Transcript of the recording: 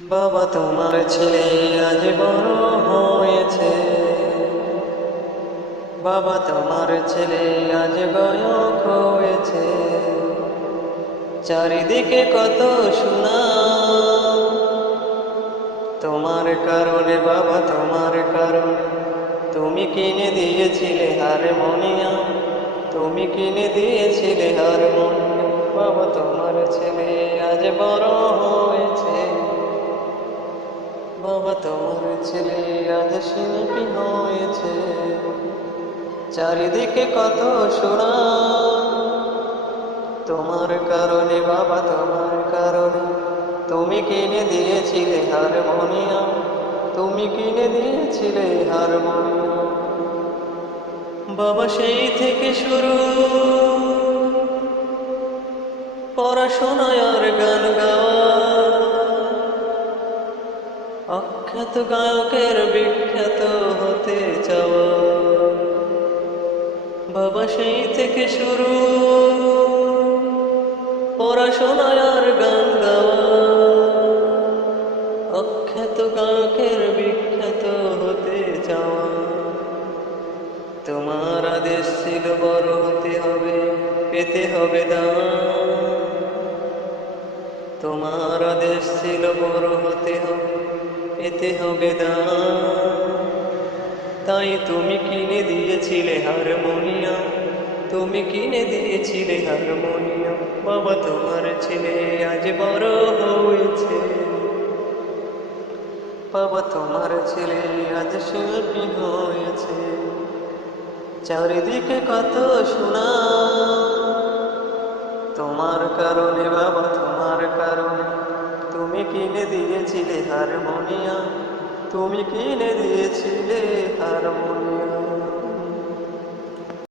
বাবা তোমার ছেলে আজ বড় হয়েছে, বাবা তোমার ছেলে আজ গায়ক হয়েছে। চারিদিকে কত সুনাম তোমার কারণে, বাবা তোমার কারণে। তুমি কিনে দিয়েছিলে হারমোনিয়াম, তুমি কিনে দিয়েছিলে হারমোনিয়াম। বাবা তোমার ছেলে আজ বড় হয়েছে, বাবা তোমার ছেলে আজ শিল্পী হয়েছে। চারিদিকে কত সুনাম তোমার কারণে, বাবা তোমার কারণে। তুমি কিনে দিয়েছিলে হারমোনিয়াম, তুমি কিনে দিয়েছিলে হারমোনিয়াম। বাবা সেই থেকে শুরু পড়াশোনায় আর গান গাওয়া, অখ্যাত গায়কের বিখ্যাত হতে চাওয়া। বাবা সেই থেকে শুরু পড়াশোনায় আর গান গাওয়া, অখ্যাত গায়কের বিখ্যাত হতে চাওয়া। তোমার আদেশ ছিল বড় হতে হবে, পেতে হবে দান। তোমার আদেশ ছিল বড় হতে হবে, পেতে হবে দান। তাই তুমি কিনে দিয়েছিলে হারমোনিয়াম, তুমি কিনে দিয়েছিলে হারমোনিয়াম। বাবা তোমার ছেলে আজ বড় হয়েছে, বাবা তোমার ছেলে আজ শিল্পী হয়েছে। চারিদিকে কত সুনাম তোমার কারণে, বাবা তোমার কারণে। তুমি কিনে দিয়েছিলে হারমোনিয়াম, তুমি কিনে দিয়েছিলে হারমোনিয়াম।